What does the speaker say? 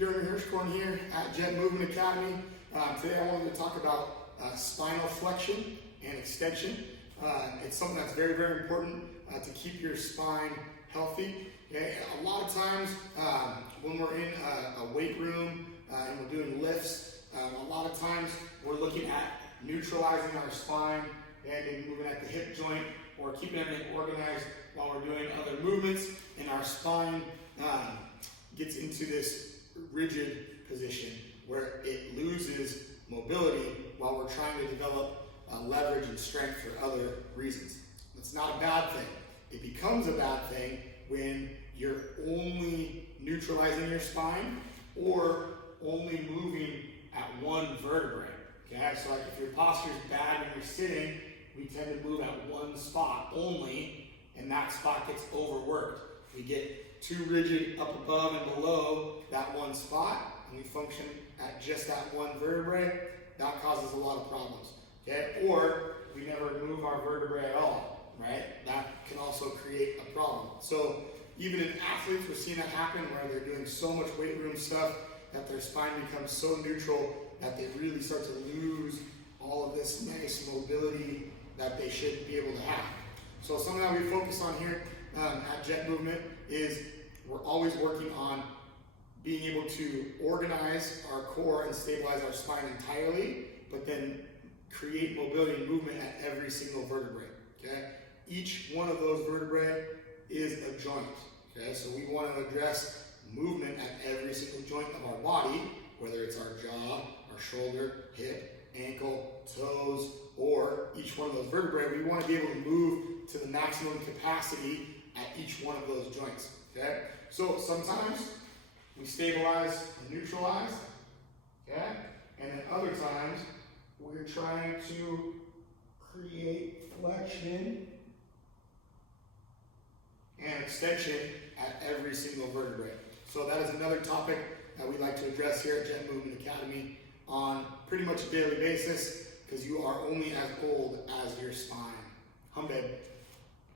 Jeremy Hirschkorn here at Jet Movement Academy. Today I wanted to talk about spinal flexion and extension. It's something that's very, very important to keep your spine healthy. Okay? A lot of times when we're in a weight room and we're doing lifts, a lot of times we're looking at neutralizing our spine and maybe moving at the hip joint or keeping everything organized while we're doing other movements, and our spine gets into this rigid position where it loses mobility while we're trying to develop leverage and strength for other reasons. It's not a bad thing. It becomes a bad thing when you're only neutralizing your spine or only moving at one vertebrae. Okay, so like if your posture is bad when you're sitting, we tend to move at one spot only, and that spot gets overworked. We get too rigid up above and below that one spot, and we function at just that one vertebrae. That causes a lot of problems. Okay, or we never move our vertebrae at all, right? That can also create a problem. So even in athletes, we're seeing that happen where they're doing so much weight room stuff that their spine becomes so neutral that they really start to lose all of this nice mobility that they should be able to have. So something that we focus on here at Jet Movement is we're always working on being able to organize our core and stabilize our spine entirely, but then create mobility and movement at every single vertebrae. Okay? Each one of those vertebrae is a joint. Okay? So we want to address movement at every single joint of our body, whether it's our jaw, our shoulder, hip, ankle, toes, or each one of those vertebrae. We want to be able to move to the maximum capacity at each one of those joints. Okay? So sometimes we stabilize and neutralize, okay? And then other times we're trying to create flexion and extension at every single vertebrae. So that is another topic that we like to address here at Jet Movement Academy on pretty much a daily basis, because you are only as old as your spine. Hum babe.